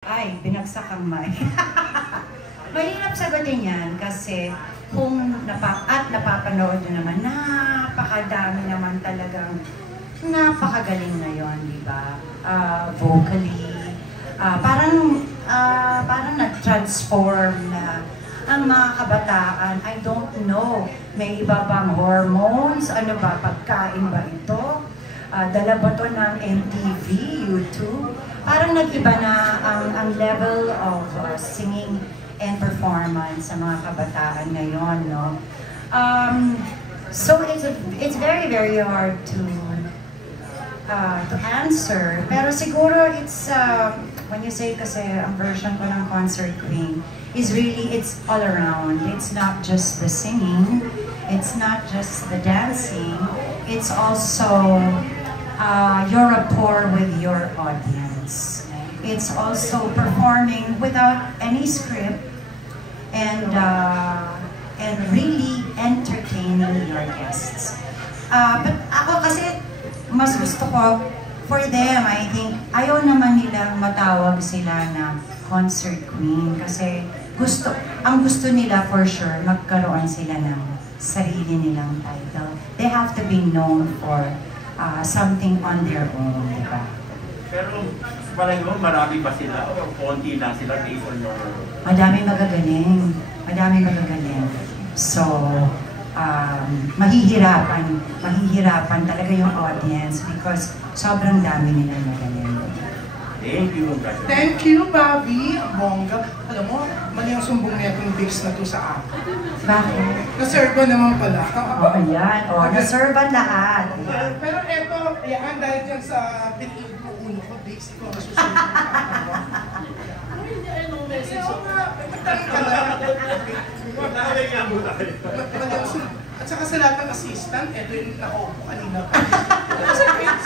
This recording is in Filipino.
Ay, binagsak ang mic. Mahirap sagutin yan kasi kung napapanood nyo naman, napakadami naman talagang napakagaling ngayon, di ba? Vocally, parang nag-transform na ang mga kabataan. I don't know, may iba bang hormones? Ano ba, pagkain ba ito? Dala ba ito ng MTV, YouTube? Parang nag-iba na ang level of singing and performance sa mga kabataan ngayon, no? So it's very, very hard to answer. Pero siguro it's, when you say kasi ang version ko ng Concert Queen is really, it's all around. It's not just the singing, it's not just the dancing, it's also your rapport with your audience. It's also performing without any script and really entertaining your guests. But ako kasi, mas gusto ko, for them, I think, ayaw naman nilang matawag sila na concert queen kasi ang gusto nila for sure, magkaroon sila ng sarili nilang title. They have to be known for something on their own, di ba? Pero palagi mo, marami pa sila o konti lang sila based on your... Madami magagaling. Madami magagaling. So, mahihirapan talaga yung audience because sobrang dami nilang magaling. Thank you. Thank you, Bobby. Bongga. Alam mo, mali ang sumbong niya itong tips na to sa akin. Bakit? Naserva naman pala. Ayan. Naserva lahat. Pero eto, yan, dahil dyan sa pinili ko uno ko, tips ko, masusunod ko ako. Hindi, ano, message ko. Magtanong ka lang. Nakakaya mo tayo. At saka sa lahat ng assistant, eto yung nakaupo kanina pa. Sa kids,